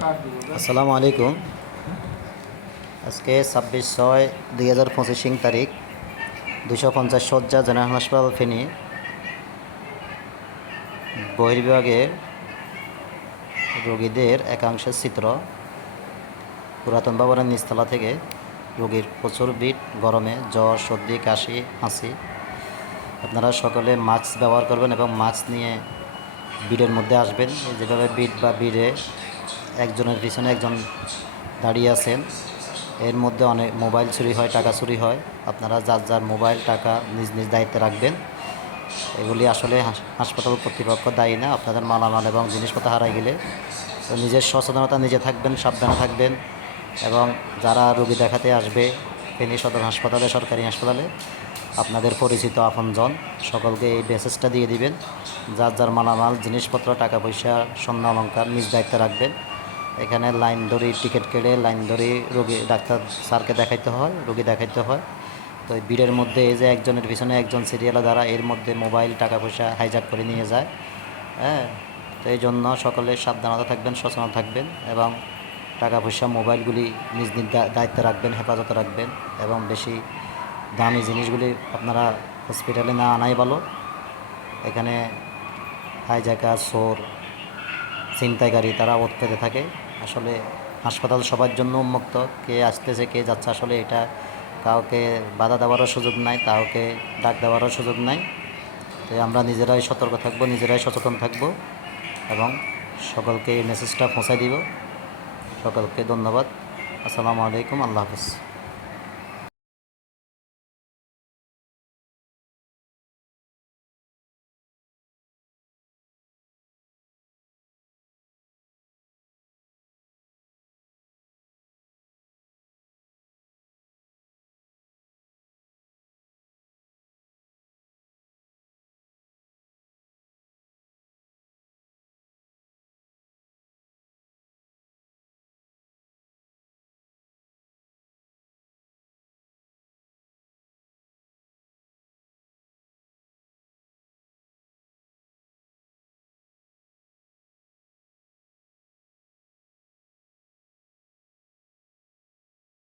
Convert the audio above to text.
আসসালামু আলাইকুম। আজকে 26/6/2025 তারিখ। 250 শয্যা জেনারেল হাসপাতাল ফেনী বহির্বিভাগে রোগীদের একাংশের চিত্র। পুরাতন ভবনের নিচতলা থেকে রোগীর প্রচুর ভিড়, গরমে জ্বর, সর্দি, কাশি, হাঁচি। আপনারা সকলে মাস্ক ব্যবহার করবেন এবং মাস্ক নিয়ে ভিড়ের মধ্যে আসবেন। যেভাবে ভিড়ে একজনের পিছনে একজন দাঁড়িয়ে আছেন, এর মধ্যে অনেক মোবাইল চুরি হয়, টাকা চুরি হয়। আপনারা যার যার মোবাইল, টাকা নিজ নিজ দায়িত্বে রাখবেন। এগুলি আসলে হাসপাতাল কর্তৃপক্ষ দায়ী না। আপনাদের মালামাল এবং জিনিসপত্র হারাই গেলে তো নিজের সচেতনতা নিজে থাকবেন, সাবধানে থাকবেন। এবং যারা রোগী দেখাতে আসবে ফেনী সদর হাসপাতালে, সরকারি হাসপাতালে, আপনাদের পরিচিত আপনজন সকলকে এই মেসেজটা দিয়ে দিবেন। যার যার মালামাল, জিনিসপত্র, টাকা পয়সা, স্বর্ণ অলংকার নিজ দায়িত্বে রাখবেন। এখানে লাইন ধরে টিকিট কেটে লাইন ধরে রোগী ডাক্তার স্যারকে দেখাইতে হয়, রোগী দেখাইতে হয়। তো এই ভিড়ের মধ্যে এই যে একজনের পিছনে একজন সিরিয়ালে দ্বারা এর মধ্যে মোবাইল, টাকা পয়সা হাইজ্যাক করে নিয়ে যায়। হ্যাঁ, তো এই জন্য সকলে সাবধানতা থাকবেন, সচেতন থাকবেন এবং টাকা পয়সা, মোবাইলগুলি নিজ নিজ দায়িত্বে রাখবেন, হেফাজতে রাখবেন। এবং বেশি দামি জিনিসগুলি আপনারা হসপিটালে না আনাই ভালো। এখানে হাইজ্যাকার, চোর, ছিনতাইকারী তারা ওত পেতে থাকে। আসলে হাসপাতাল সবার জন্য উন্মুক্ত। কে আসতেছে, কে যাচ্ছে, আসলে এটা কাউকে বাধা দেওয়ারও সুযোগ নাই, কাউকে ডাক দেওয়ারও সুযোগ নাই। তো আমরা নিজেরাই সতর্ক থাকবো, নিজেরাই সচেতন থাকবো এবং সকলকে এই মেসেজটা পৌঁছাই দিব। সকলকে ধন্যবাদ। আসসালামু আলাইকুম। আল্লাহ হাফেজ।